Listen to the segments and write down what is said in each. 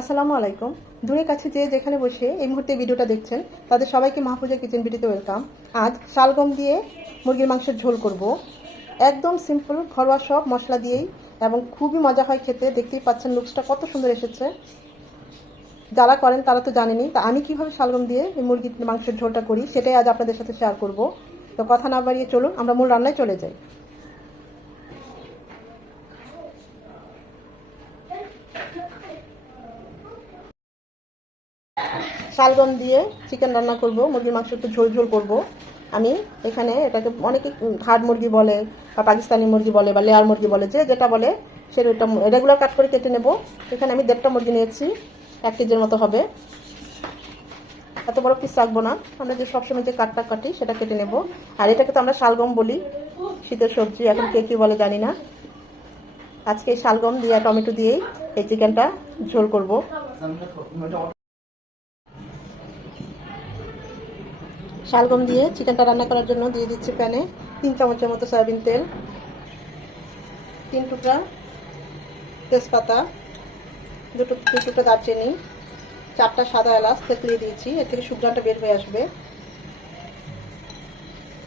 আসসালামু আলাইকুম। দূরে কাছে যে যেখানে বসে এই মুহূর্তে ভিডিওটা দেখছেন তাদের সবাইকে মাহফুজা কিচেন ভিডিওতে ওয়েলকাম। আজ শালগম দিয়ে মুরগির মাংসের ঝোল করব। একদম সিম্পল ঘরোয়া সব মশলা দিয়েই এবং খুবই মজা হয় খেতে। দেখতেই পাচ্ছেন লুকসটা কত সুন্দর এসেছে। যারা করেন তারা তো জানেনই, তা আমি কিভাবে শালগম দিয়ে এই মুরগির মাংসের ঝোলটা করি সেটাই আজ আপনাদের সাথে শেয়ার করব। তো কথা না বাড়িয়ে চলুন আমরা মূল রান্নায় চলে যাই। শালগম দিয়ে চিকেন রান্না করব, মুরগির মাংস একটু ঝোল ঝোল করব। আমি এখানে এটাকে অনেকে হাড় মুরগি বলে বা পাকিস্তানি মুরগি বলে বা লেয়ার মুরগি বলে, যে যেটা বলে সেটা রেগুলার কাট করে কেটে নেব। এখানে আমি 1.5টা মুরগি নিয়েছি, 1 কেজির মতো হবে। এত বড় পিস রাখবো না, আমরা যে সবসময় যে কাটটা কাটি সেটা কেটে নেব। আর এটাকে তো আমরা শালগম বলি, শীতের সবজি, এখন কে কী বলে জানি না। আজকে এই শালগম দিয়ে টমেটো দিয়েই এই চিকেনটা ঝোল করব। শালগম দিয়ে চিকেনটা রান্না করার জন্য দিয়ে দিচ্ছি প্যানে 3 চামচের মতো সয়াবিন তেল, 3 টুকরা তেজপাতা, 2 টুকরা দারচিনি, 4টা সাদা এলাচ থেতলিয়ে দিয়েছি, এর থেকে সুগন্ধটা বের হয়ে আসবে,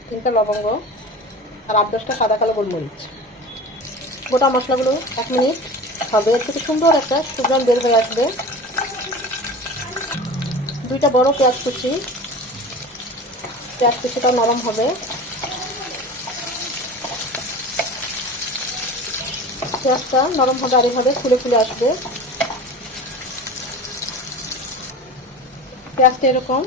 3টা লবঙ্গ আর 8-10টা সাদা কালো গোলমরিচ। গোটা মশলাগুলো 1 মিনিট হবে, এর থেকে সুন্দর একটা সুগন্ধ বের হয়ে আসবে। 2টা বড় পেঁয়াজ কুচি, পেঁয়াজ কিছুটা নরম হবে। পেঁয়াজটা নরম হবে আর এইভাবে ফুলে ফুলে আসবে। পেঁয়াজটা এরকম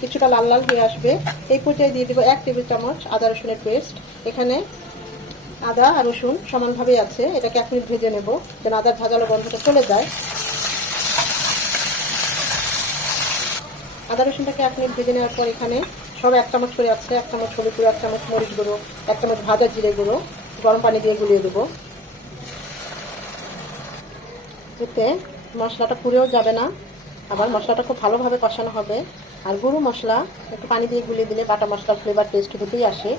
কিছুটা লাল লাল হয়ে আসবে। এই পর্যায়ে দিয়ে দেবো 1 টেবিল চামচ আদা রসুনের পেস্ট। এখানে আদা আর রসুন সমানভাবেই আছে, এটাকে 1 মিনিট ভেজে নেব যেন আদার ঝাঁঝালো গন্ধটা চলে যায়। আদা রসুনটাকে 1 মিনিট ভেজে নেওয়ার পর এখানে সব 1 চামচ করে আছে, 1 চামচ হলুদ গুঁড়ো, 1 চামচ মরিচ গুঁড়ো, 1 চামচ ভাজা জিরে গুঁড়ো গরম পানি দিয়ে গুলিয়ে দেবো। এতে মশলাটা পুড়েও যাবে না, আবার মশলাটা খুব ভালোভাবে কষানো হবে। আর গুঁড়ো মশলা একটু পানি দিয়ে গুলিয়ে দিলে বাটা মশলার ফ্লেভার টেস্ট দুটোই আসে।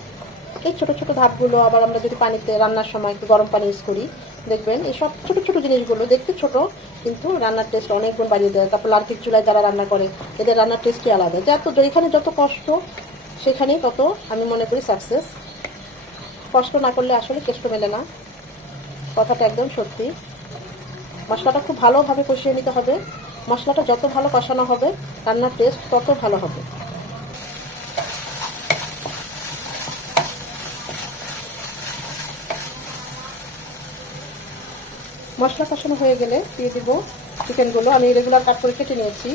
এই ছোটো ছোটো ধাপগুলো আবার আমরা যদি পানিতে রান্নার সময় একটু গরম পানি ইউজ করি, দেখবেন এই সব ছোটো ছোটো জিনিসগুলো দেখতে ছোট কিন্তু রান্নার টেস্ট অনেক গুণ বাড়িয়ে দেয়। তারপর লার্কির চুলায় যারা রান্না করে এদের রান্নার টেস্টই আলাদা। যেখানে যত কষ্ট সেখানেই তত আমি মনে করি সাকসেস। কষ্ট না করলে আসলে কেষ্ট মেলে না, কথাটা একদম সত্যি। মশলাটা খুব ভালোভাবে কষিয়ে নিতে হবে। মশলাটা যত ভালো কষানো হবে রান্নার টেস্ট তত ভালো হবে। মশলা কষানো হয়ে গেলে দিয়ে দিব চিকেনগুলো। আমি রেগুলার কাট করে কেটে নিয়েছি।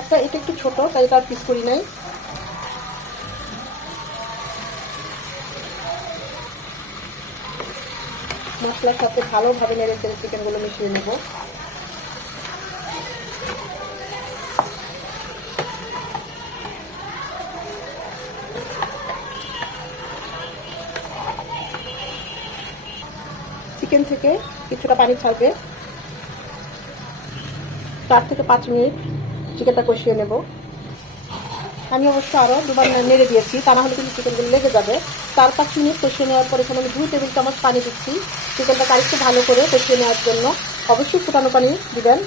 এটা একটু ছোট তাই এটা পিস করি নাই। মশলার সাথে ভালোভাবে নেড়ে চেড়ে চিকেনগুলো মিশিয়ে নেব। চিকেন থেকে কিছুটা পানি ছাড়বে। 4 থেকে 5 মিনিট চিকেনটা কষিয়ে নেব। আমি অবশ্য আরও 2বার নেড়ে দিয়েছি, তা না হলে কিন্তু চিকেনগুলো লেগে যাবে। 4-5 মিনিট কষিয়ে নেওয়ার পর এখানে আমি 2 টেবিল চামচ পানি দিচ্ছি চিকেনটাকে আরেকটু ভালো করে কষিয়ে নেওয়ার জন্য। অবশ্যই ফুটানো পানি দিবেন।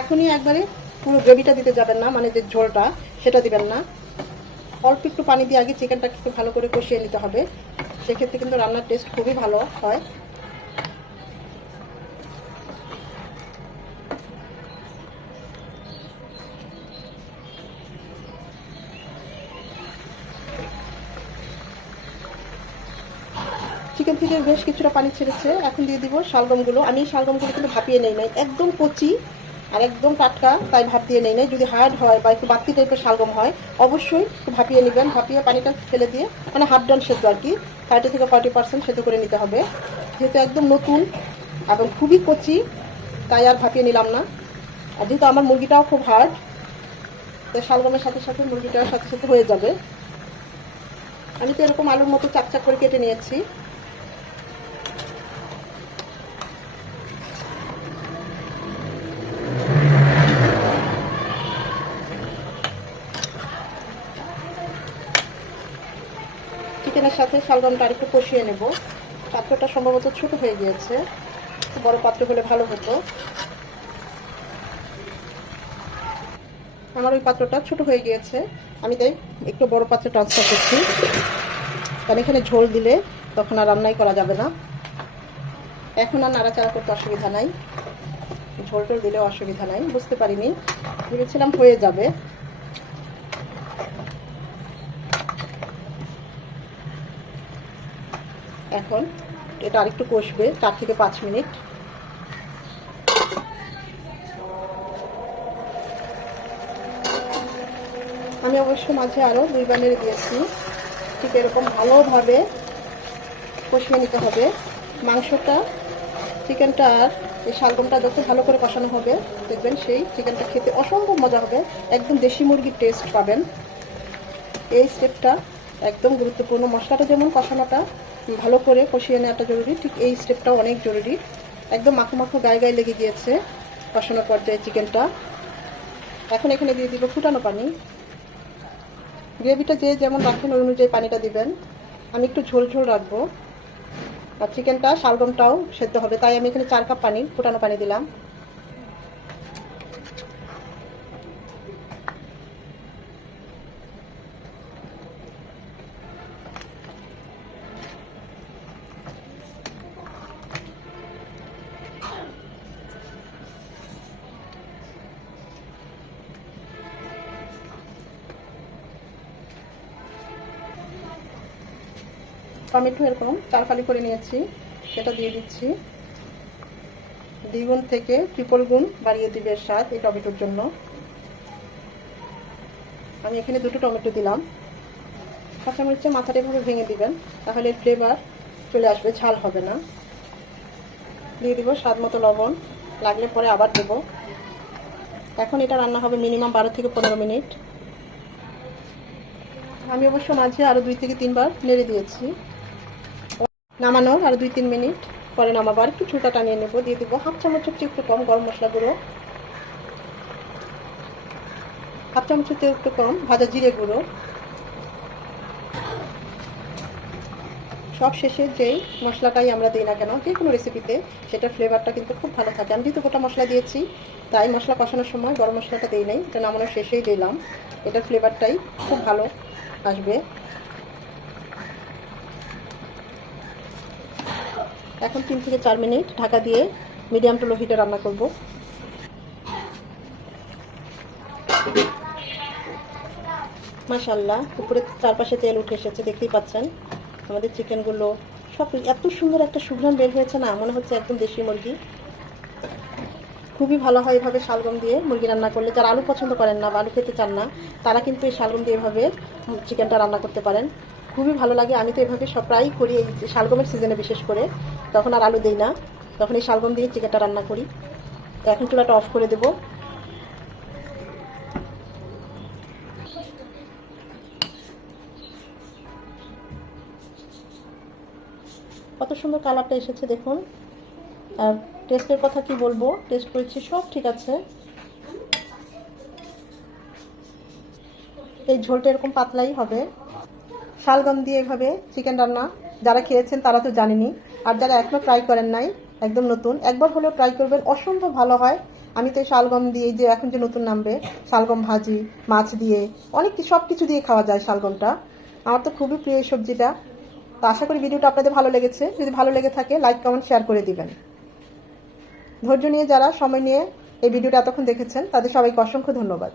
এখনই একবারে পুরো গ্রেভিটা দিতে যাবেন না, মানে যে ঝোলটা সেটা দিবেন না। অল্প একটু পানি দিয়ে আগে চিকেনটাকে একটু ভালো করে কষিয়ে নিতে হবে, সেক্ষেত্রে কিন্তু রান্নার টেস্ট খুবই ভালো হয়। চিকেন থেকে বেশ কিছুটা পানি ছেড়েছে, এখন দিয়ে দিব শালগমগুলো। আমি শালগমগুলো কিন্তু ভাপিয়ে নেই নাই, একদম কচি আর একদম টাটকা, তাই ভাপ দিয়ে নেই নাই। যদি হার্ড হয় বা একটু বাতি টাইপের শালগম হয় অবশ্যই একটু ভাপিয়ে নেবেন। ভাপিয়ে পানিটা ফেলে দিয়ে, মানে হাফ ডান সেদ্ধ আর কি, 30 থেকে 40% সেদ্ধ করে নিতে হবে। যেহেতু একদম নতুন এবং খুবই কচি তাই আর ভাপিয়ে নিলাম না। আর যেহেতু আমার মুরগিটাও খুব হার্ড, তাই শালগমের সাথে সাথে মুরগিটার সাথে সাথে হয়ে যাবে। আমি তো এরকম আলুর মতো চাকচাক করে কেটে নিয়েছি। চিকেনের সাথে শালগমটা আরেকটু কষিয়ে নেব। পাত্রটা সম্ভবত ছোট হয়ে গিয়েছে, বড় পাত্র হলে ভালো হতো। আমার ওই পাত্রটা ছোট হয়ে গিয়েছে, আমি তাই একটু বড় পাত্রে ট্রান্সফার করছি, কারণ এখানে ঝোল দিলে তখন আর রান্নাই করা যাবে না। এখন আর নাড়াচাড়া করতে অসুবিধা নাই, ঝোল টোল দিলেও অসুবিধা নাই। বুঝতে পারিনি, ভেবেছিলাম হয়ে যাবে। এখন এটা আরেকটু কষবে 4 থেকে 5 মিনিট। আমি অবশ্য মাঝে আরও 2বার নেড়ে দিয়েছি। ঠিক এরকম ভালোভাবে কষিয়ে নিতে হবে মাংসটা, চিকেনটা আর এই শালগমটা যত ভালো করে কষানো হবে দেখবেন সেই চিকেনটা খেতে অসম্ভব মজা হবে, একদম দেশি মুরগির টেস্ট পাবেন। এই স্টেপটা একদম গুরুত্বপূর্ণ। মশলাটা যেমন কষানোটা ভালো করে কষিয়ে নেওয়াটা জরুরি, ঠিক এই স্টেপটাও অনেক জরুরি। একদম মাখো মাখো গায়ে গায়ে লেগে গিয়েছে কষানোর পর্যায়ে চিকেনটা। এখন এখানে দিয়ে দিব ফুটানো পানি। গ্রেভিটা যে যেমন রাখেন ওই অনুযায়ী পানিটা দিবেন। আমি একটু ঝোল ঝোল রাখবো, আর চিকেনটা শালগমটাও সেদ্ধ হবে, তাই আমি এখানে 4 কাপ পানি ফুটানো পানি দিলাম। টমেটো এরকম 4 ফালি করে নিয়েছি, সেটা দিয়ে দিচ্ছি। দ্বিগুণ থেকে ট্রিপল গুণ বাড়িয়ে দিবে স্বাদ এই টমেটোর জন্য। আমি এখানে 2টো টমেটো দিলাম। কাঁচামরিচের মাথাটা এভাবে ভেঙে দিবেন, তাহলে ফ্লেভার চলে আসবে, ঝাল হবে না। দিয়ে দিব স্বাদ মতো লবণ, লাগলে পরে আবার দেব। এখন এটা রান্না হবে মিনিমাম 12 থেকে 15 মিনিট। আমি অবশ্য মাঝে আরও 2 থেকে 3 বার নেড়ে দিয়েছি। নামানোর আর 2-3 মিনিট পরে নামাবার একটু ঝোলটা টানিয়ে নেব। দিয়ে দিব 1/2 চামচের চেয়ে একটু কম গরম মশলা গুঁড়ো, 1/2 চামচের চেয়ে একটু কম ভাজা জিরে গুঁড়ো। সব শেষে যেই মশলাটাই আমরা দিই না কেন যে কোনো রেসিপিতে, সেটার ফ্লেভারটা কিন্তু খুব ভালো থাকে। আমি যেহেতু গোটা মশলা দিয়েছি তাই মশলা কষানোর সময় গরম মশলাটা দিই নাই, এটা নামানোর শেষেই দিলাম। এটার ফ্লেভারটাই খুব ভালো আসবে। এখন 3 থেকে 4 মিনিট ঢাকা দিয়ে মিডিয়াম টু লো হিটে রান্না করব। মাশাআল্লাহ, উপরে চারপাশে তেল উঠে এসেছে, দেখতেই পাচ্ছেন। আমাদের চিকেনগুলো সব এত সুন্দর একটা সুঘ্রাণ বের হয়েছে না, মনে হচ্ছে একদম দেশি মুরগি। খুবই ভালো হয় এভাবে শালগম দিয়ে মুরগি রান্না করলে। যারা আলু পছন্দ করেন না বা আলু খেতে চান না, তারা কিন্তু এই শালগম দিয়ে এভাবে চিকেনটা রান্না করতে পারেন, খুবই ভালো লাগে। আমি তো এভাবে সব প্রায়ই করি, এই শালগমের সিজনে বিশেষ করে, তখন আর আলু দিই না, তখন এই শালগম দিয়ে চিকেনটা রান্না করি। তো এখন চুলাটা অফ করে দেব। কত সুন্দর কালারটা এসেছে দেখুন। আর টেস্টের কথা কি বলবো, টেস্ট করেছি সব ঠিক আছে। এই ঝোলটা এরকম পাতলাই হবে। শালগম দিয়ে এভাবে চিকেন রান্না যারা খেয়েছেন তারা তো জানেনই, আর যারা এখনো ট্রাই করেন নাই, একদম নতুন, একবার হলেও ট্রাই করবেন, অসম্ভব ভালো হয়। আমি তো এই শালগম দিয়ে, যে এখন যে নতুন নামবে শালগম ভাজি, মাছ দিয়ে, অনেক সব কিছু দিয়ে খাওয়া যায় শালগমটা। আমার তো খুবই প্রিয় এই সবজিটা। তো আশা করি ভিডিওটা আপনাদের ভালো লেগেছে। যদি ভালো লেগে থাকে লাইক কমেন্ট শেয়ার করে দিবেন। ধৈর্য নিয়ে যারা সময় নিয়ে এই ভিডিওটা এতক্ষণ দেখেছেন তাদের সবাইকে অসংখ্য ধন্যবাদ।